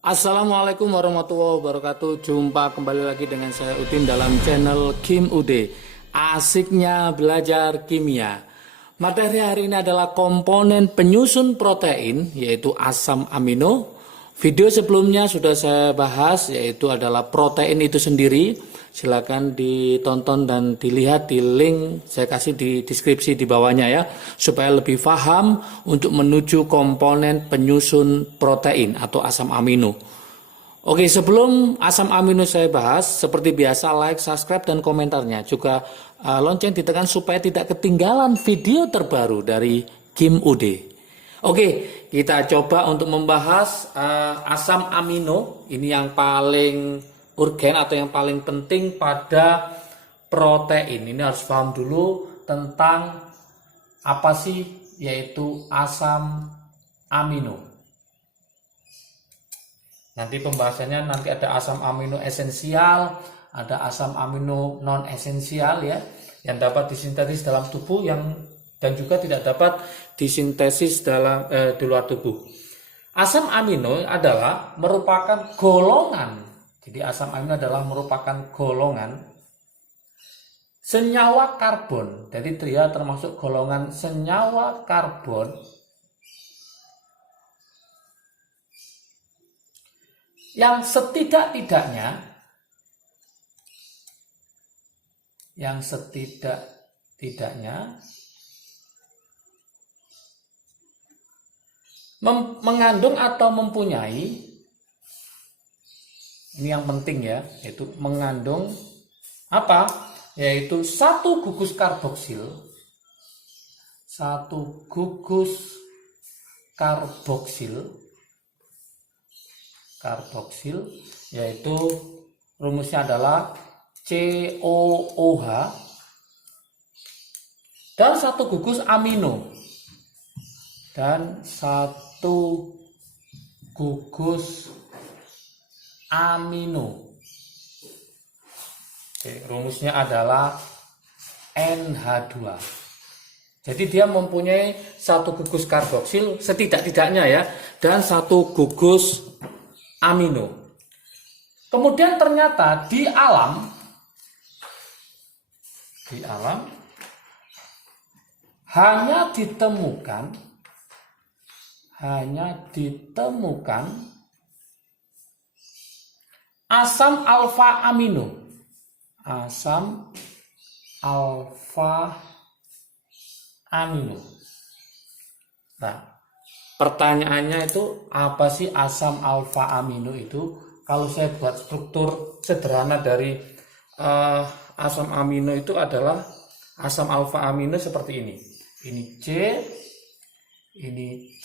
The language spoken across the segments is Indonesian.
Assalamualaikum warahmatullahi wabarakatuh. Jumpa kembali lagi dengan saya Udin dalam channel Kim Ude. Asiknya belajar kimia. Materi hari ini adalah komponen penyusun protein, yaitu asam amino. Video sebelumnya sudah saya bahas, yaitu adalah protein itu sendiri. Silakan ditonton dan dilihat di link saya kasih di deskripsi di bawahnya ya, supaya lebih paham untuk menuju komponen penyusun protein atau asam amino. Oke, sebelum asam amino saya bahas, seperti biasa like, subscribe, dan komentarnya. Juga lonceng ditekan supaya tidak ketinggalan video terbaru dari Kim Ude. Oke, kita coba untuk membahas asam amino. Ini yang paling urgen atau yang paling penting pada protein. Ini harus paham dulu tentang apa sih yaitu asam amino. Nanti pembahasannya nanti ada asam amino esensial, ada asam amino non esensial ya, yang dapat disintesis dalam tubuh dan juga tidak dapat disintesis di luar tubuh. Asam amino adalah merupakan golongan. Jadi asam amino adalah merupakan golongan senyawa karbon. Jadi dia termasuk golongan senyawa karbon yang setidak-tidaknya mengandung atau mempunyai, ini yang penting ya, yaitu mengandung apa? Yaitu satu gugus karboksil, yaitu rumusnya adalah COOH, dan satu gugus amino dan satu gugus amino. Oke, rumusnya adalah NH2. Jadi dia mempunyai satu gugus karboksil setidak-tidaknya ya, dan satu gugus amino. Kemudian ternyata di alam hanya ditemukan asam alfa amino. Nah, pertanyaannya itu apa sih asam alfa amino itu? Kalau saya buat struktur sederhana dari asam amino itu adalah asam alfa amino seperti ini. Ini C, ini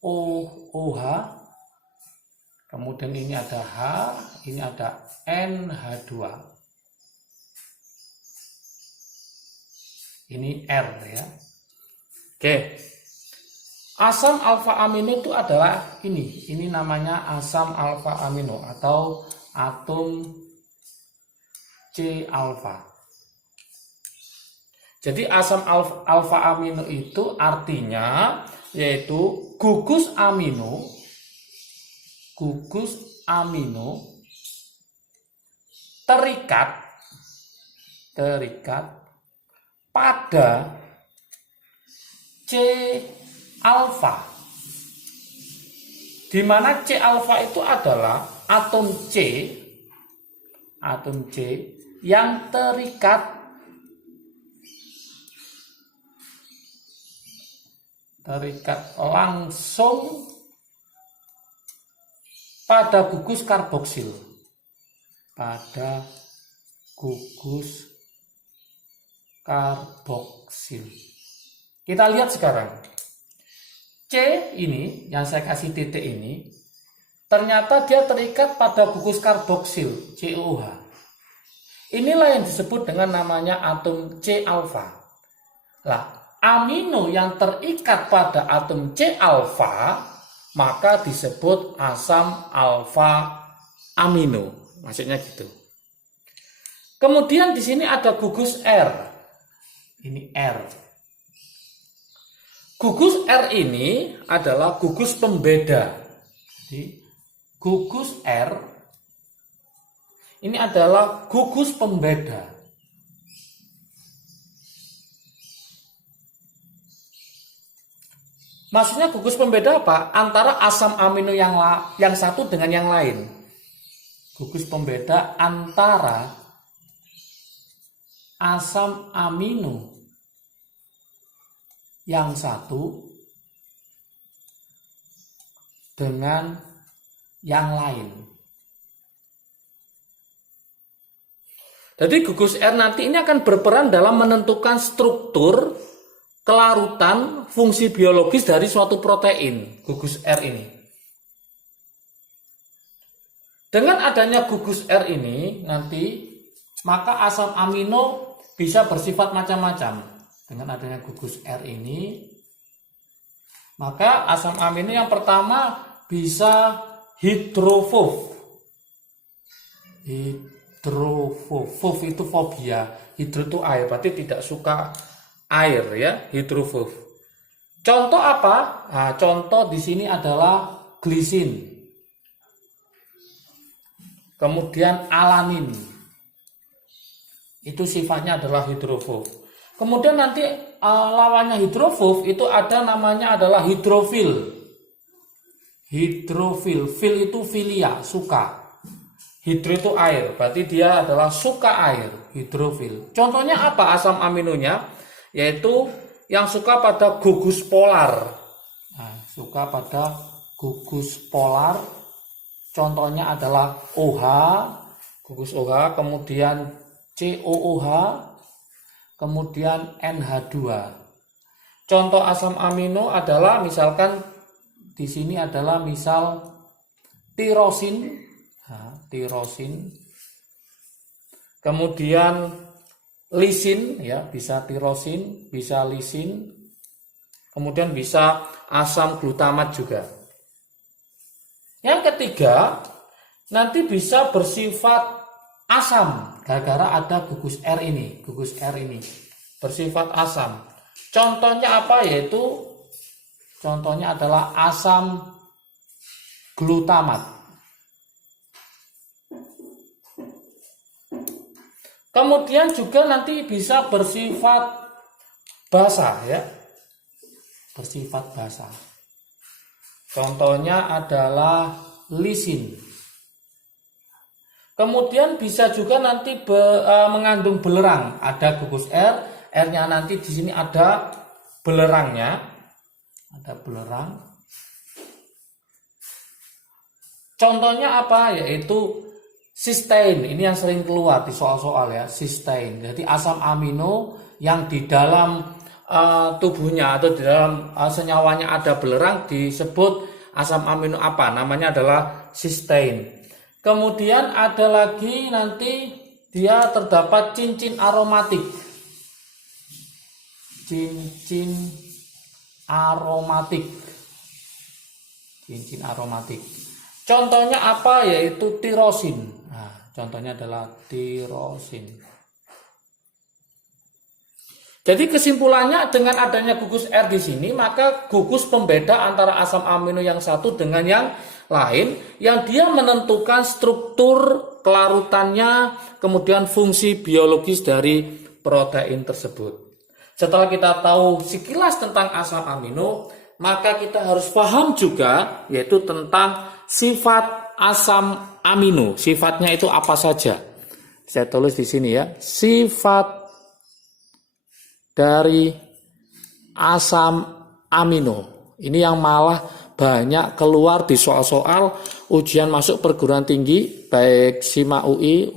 COOH, kemudian ini ada H, ini ada NH2. Ini R ya. Oke. Asam alfa amino itu adalah ini namanya asam alfa amino atau atom C alfa. Jadi asam alfa amino itu artinya yaitu gugus amino terikat pada C alfa, di mana C alfa itu adalah atom C yang terikat langsung pada gugus karboksil, Kita lihat sekarang. C ini yang saya kasih titik ini ternyata dia terikat pada gugus karboksil COOH. Inilah yang disebut dengan namanya atom C alfa. Lah, amino yang terikat pada atom C alfa maka disebut asam alfa amino. Maksudnya gitu. Kemudian di sini ada gugus R. Ini R. Gugus R ini adalah gugus pembeda. Jadi gugus R ini adalah gugus pembeda. Maksudnya gugus pembeda apa? Antara asam amino yang satu dengan yang lain. Gugus pembeda antara asam amino yang satu dengan yang lain. Jadi gugus R nanti ini akan berperan dalam menentukan struktur, kelarutan, fungsi biologis dari suatu protein, gugus R ini. Dengan adanya gugus R ini nanti, maka asam amino bisa bersifat macam-macam. Dengan adanya gugus R ini, maka asam amino yang pertama bisa hidrofob. Hidrofob itu fobia. Hidro itu air, berarti tidak suka air ya, hidrofob. Contoh apa? Nah, contoh di sini adalah glisin. Kemudian alanin. Itu sifatnya adalah hidrofob. Kemudian nanti lawannya hidrofob itu ada namanya adalah hidrofil. Hidrofil, fil itu filia, suka. Hidro itu air, berarti dia adalah suka air, hidrofil. Contohnya apa asam aminonya? Yaitu yang suka pada gugus polar. Nah, suka pada gugus polar. Contohnya adalah OH, gugus OH, kemudian COOH, kemudian NH2. Contoh asam amino adalah misalkan di sini adalah misal tirosin. Nah, tirosin. Kemudian lisin ya, bisa tirosin, bisa lisin. Kemudian bisa asam glutamat juga. Yang ketiga, nanti bisa bersifat asam gara-gara ada gugus R ini, gugus R ini bersifat asam. Contohnya apa? Yaitu contohnya adalah asam glutamat. Kemudian juga nanti bisa bersifat basa ya. Bersifat basa. Contohnya adalah lisin. Kemudian bisa juga nanti mengandung belerang. Ada gugus R, R-nya nanti di sini ada belerangnya. Ada belerang. Contohnya apa? Yaitu sistein, ini yang sering keluar di soal-soal ya, sistein. Jadi asam amino yang di dalam tubuhnya atau di dalam senyawanya ada belerang disebut asam amino apa? Namanya adalah sistein. Kemudian ada lagi nanti dia terdapat cincin aromatik. Cincin aromatik. Cincin aromatik. Contohnya apa? Yaitu tirosin. Nah, contohnya adalah tirosin. Jadi kesimpulannya dengan adanya gugus R di sini, maka gugus pembeda antara asam amino yang satu dengan yang lain, yang dia menentukan struktur, kelarutannya, kemudian fungsi biologis dari protein tersebut. Setelah kita tahu sekilas tentang asam amino, maka kita harus paham juga yaitu tentang sifat asam amino. Sifatnya itu apa saja? Saya tulis di sini ya. Sifat dari asam amino. Ini yang malah banyak keluar di soal-soal ujian masuk perguruan tinggi, baik SIMA UI,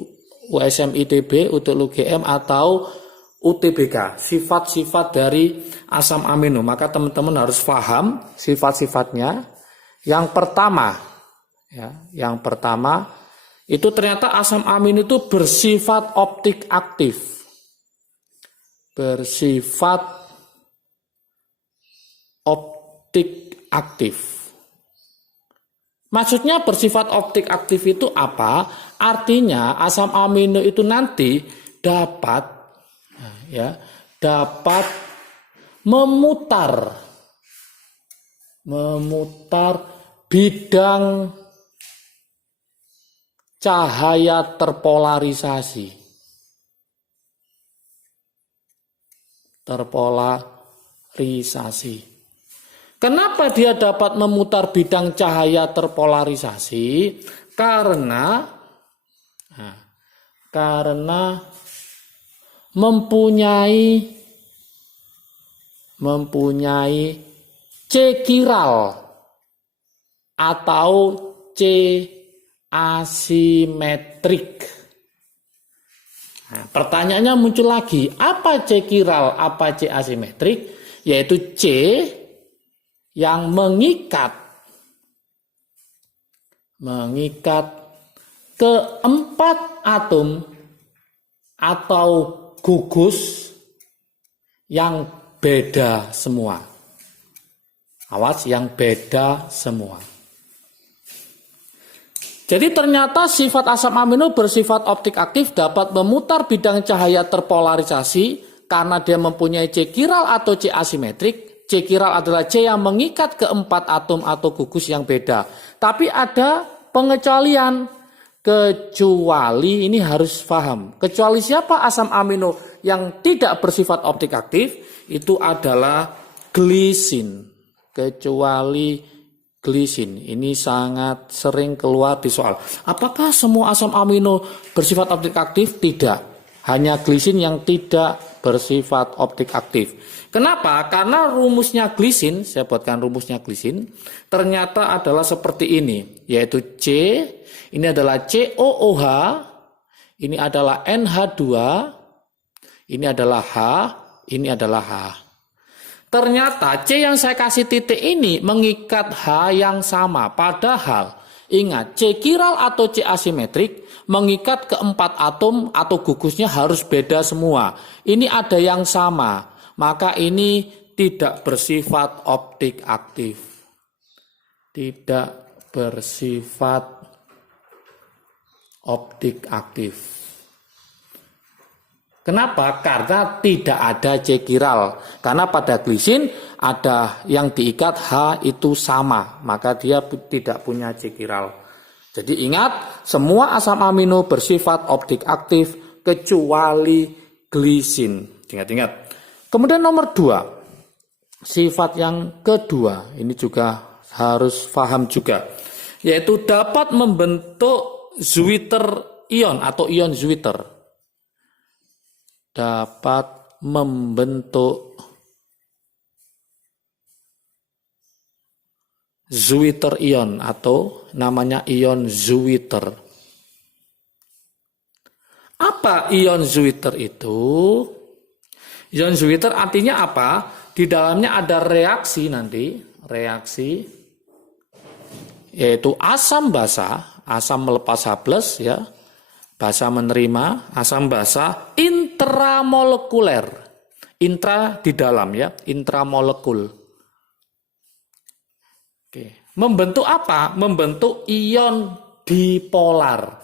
USM ITB, untuk UGM atau UTBK. Sifat-sifat dari asam amino. Maka teman-teman harus paham sifat-sifatnya. Yang pertama, yang pertama itu ternyata asam amino itu bersifat optik aktif. Bersifat optik aktif. Maksudnya bersifat optik aktif itu apa? Artinya asam amino itu nanti dapat memutar bidang cahaya terpolarisasi. Terpolarisasi. Kenapa dia dapat memutar bidang cahaya terpolarisasi? Karena mempunyai C kiral atau C asimetrik. Nah, pertanyaannya muncul lagi, apa C kiral, apa C asimetrik? Yaitu C yang mengikat keempat atom atau gugus yang beda semua. Awas, yang beda semua. Jadi ternyata sifat asam amino bersifat optik aktif dapat memutar bidang cahaya terpolarisasi karena dia mempunyai C kiral atau C asimetrik. C kiral adalah C yang mengikat keempat atom atau gugus yang beda. Tapi ada pengecualian. Kecuali, ini harus paham. Kecuali siapa asam amino yang tidak bersifat optik aktif? Itu adalah glisin. Kecuali glisin. Ini sangat sering keluar di soal. Apakah semua asam amino bersifat optik aktif? Tidak. Hanya glisin yang tidak bersifat optik aktif. Kenapa? Karena rumusnya glisin, saya buatkan rumusnya glisin, ternyata adalah seperti ini. Yaitu C, ini adalah COOH, ini adalah NH2, ini adalah H, ini adalah H. Ternyata C yang saya kasih titik ini mengikat H yang sama. Padahal ingat, C kiral atau C asimetrik mengikat keempat atom atau gugusnya harus beda semua. Ini ada yang sama. Maka ini tidak bersifat optik aktif. Tidak bersifat optik aktif. Kenapa? Karena tidak ada C kiral. Karena pada glisin ada yang diikat H itu sama, maka dia tidak punya C kiral. Jadi ingat, semua asam amino bersifat optik aktif kecuali glisin. Ingat-ingat. Kemudian nomor 2, sifat yang kedua, ini juga harus paham juga, yaitu dapat membentuk Zwiter ion atau ion Zwiter. Dapat membentuk Zwiter ion atau namanya ion Zwiter. Apa ion Zwiter itu? Ion Zwiter artinya apa? Di dalamnya ada reaksi nanti, yaitu asam basa, asam melepas H+, ya. Basa menerima, asam basa intramolekuler. Intra di dalam, ya, intramolekul. Oke. Membentuk apa? Membentuk ion dipolar.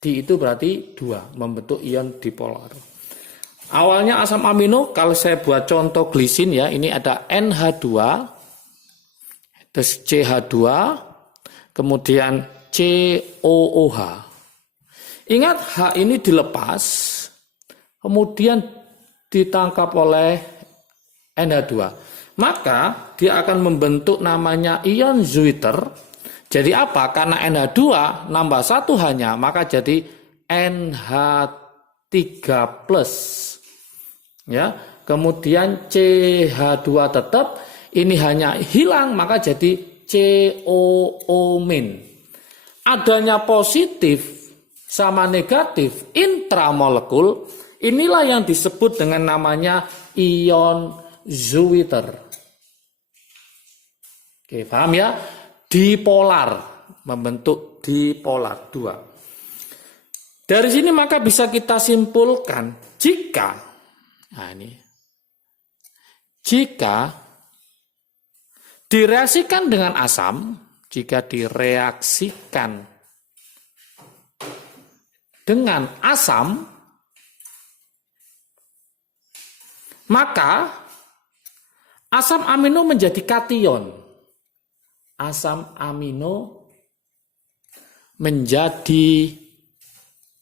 Di itu berarti 2, membentuk ion dipolar. Awalnya asam amino, kalau saya buat contoh glisin, ya, ini ada NH2, terus CH2, kemudian COOH. Ingat, H ini dilepas, kemudian ditangkap oleh NH2. Maka dia akan membentuk namanya ion Zwiter. Jadi apa? Karena NH2 nambah 1 hanya, maka jadi NH3+. Ya, kemudian CH2 tetap, ini hanya hilang, maka jadi COO-. Adanya positif sama negatif intramolekul, inilah yang disebut dengan namanya ion Zwiter. Oke, paham ya? Dipolar, membentuk dipolar 2. Dari sini maka bisa kita simpulkan jika direaksikan dengan asam, jika direaksikan dengan asam, maka asam amino menjadi kation. Asam amino menjadi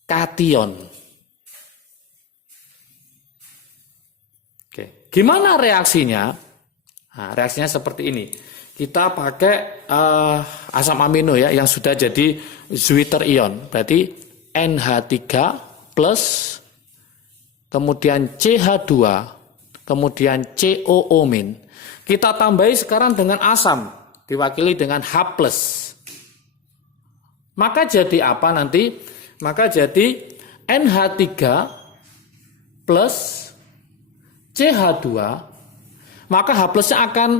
kation. Oke, gimana reaksinya? Nah, reaksinya seperti ini. Kita pakai asam amino ya yang sudah jadi Zwitter ion. Berarti NH3 plus, kemudian CH2, kemudian COO-. Kita tambahi sekarang dengan asam, diwakili dengan H+. Maka jadi apa nanti? Maka jadi NH3 plus CH2, maka H+-nya akan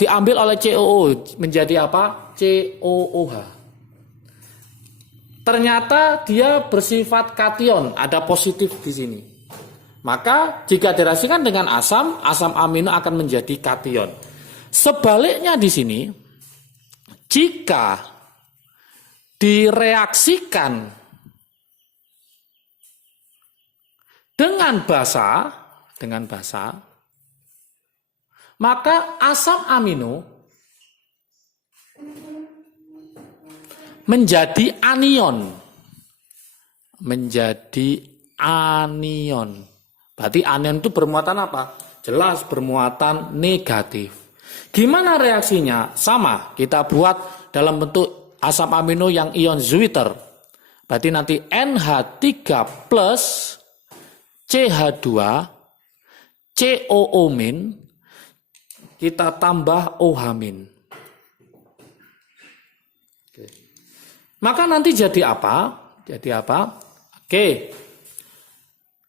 diambil oleh COO menjadi apa? COOH. Ternyata dia bersifat kation, ada positif di sini. Maka jika direaksikan dengan asam, asam amino akan menjadi kation. Sebaliknya di sini, jika direaksikan dengan basa, maka asam amino menjadi anion. Berarti anion itu bermuatan apa? Jelas bermuatan negatif. Gimana reaksinya? Sama, kita buat dalam bentuk asam amino yang ion Zwitter. Berarti nanti NH3 plus CH2 COO-, kita tambah OH-. Maka nanti jadi apa? Oke.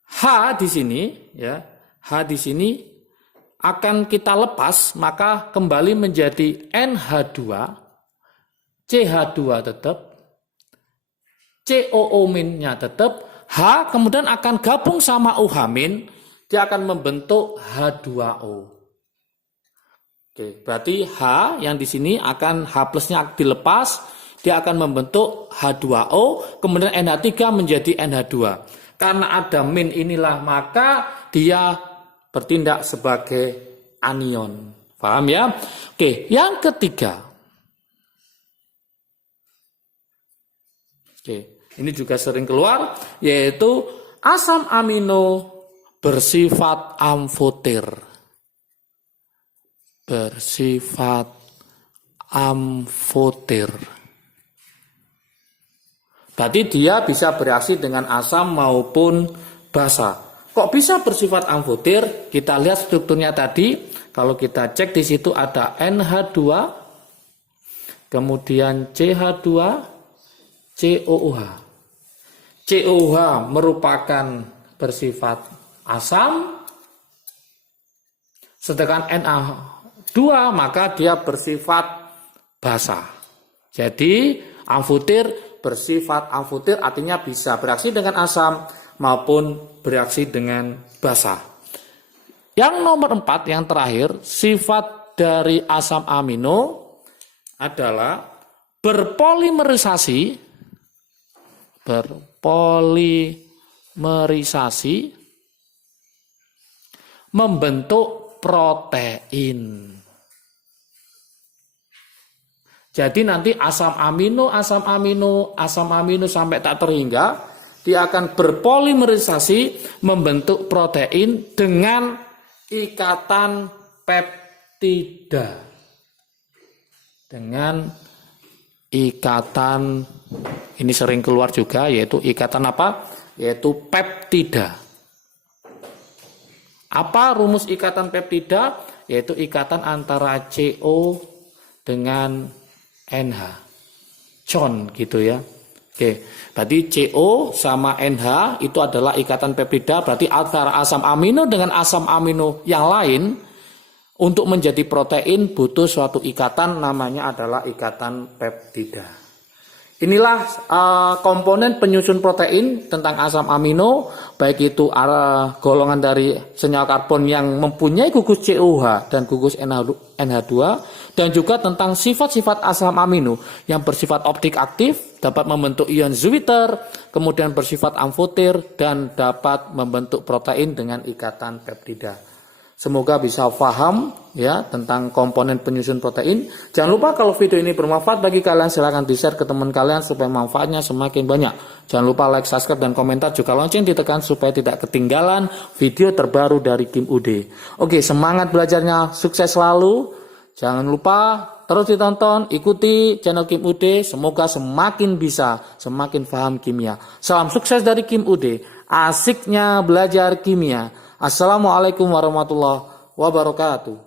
H di sini ya. H di sini akan kita lepas, maka kembali menjadi NH2, CH2 tetap, COO-nya tetap, H kemudian akan gabung sama OH-, dia akan membentuk H2O. Oke, berarti H yang di sini akan H+-nya dilepas, dia akan membentuk H2O, kemudian NH3 menjadi NH2. Karena ada min inilah, maka dia bertindak sebagai anion. Paham ya? Oke, yang ketiga. Oke, ini juga sering keluar, yaitu asam amino bersifat amfoter. Berarti dia bisa bereaksi dengan asam maupun basa. Kok bisa bersifat amfoter? Kita lihat strukturnya tadi. Kalau kita cek di situ ada NH2, kemudian CH2, COOH. COOH merupakan bersifat asam, sedangkan NH2 maka dia bersifat basa. Jadi amfoter bersifat amfoter artinya bisa bereaksi dengan asam maupun bereaksi dengan basa. Yang nomor 4, yang terakhir, sifat dari asam amino adalah berpolimerisasi membentuk protein. Jadi nanti asam amino sampai tak terhingga, dia akan berpolimerisasi membentuk protein dengan ikatan peptida. Dengan ikatan, ini sering keluar juga, yaitu ikatan apa? Yaitu peptida. Apa rumus ikatan peptida? Yaitu ikatan antara CO dengan NH. CON gitu ya. Oke, berarti CO sama NH itu adalah ikatan peptida, berarti antara asam amino dengan asam amino yang lain untuk menjadi protein butuh suatu ikatan, namanya adalah ikatan peptida. Inilah komponen penyusun protein tentang asam amino, baik itu golongan dari senyawa karbon yang mempunyai gugus COOH dan gugus NH2, dan juga tentang sifat-sifat asam amino yang bersifat optik aktif, dapat membentuk ion Zwitter, kemudian bersifat amfoter, dan dapat membentuk protein dengan ikatan peptida. Semoga bisa paham ya tentang komponen penyusun protein. Jangan lupa kalau video ini bermanfaat bagi kalian, silahkan di-share ke teman kalian supaya manfaatnya semakin banyak. Jangan lupa like, subscribe, dan komentar, juga lonceng ditekan supaya tidak ketinggalan video terbaru dari Kim UD. Oke, semangat belajarnya, sukses selalu. Jangan lupa terus ditonton, ikuti channel Kim UD. Semoga semakin bisa, semakin paham kimia. Salam sukses dari Kim UD. Asiknya belajar kimia. Assalamualaikum warahmatullahi wabarakatuh.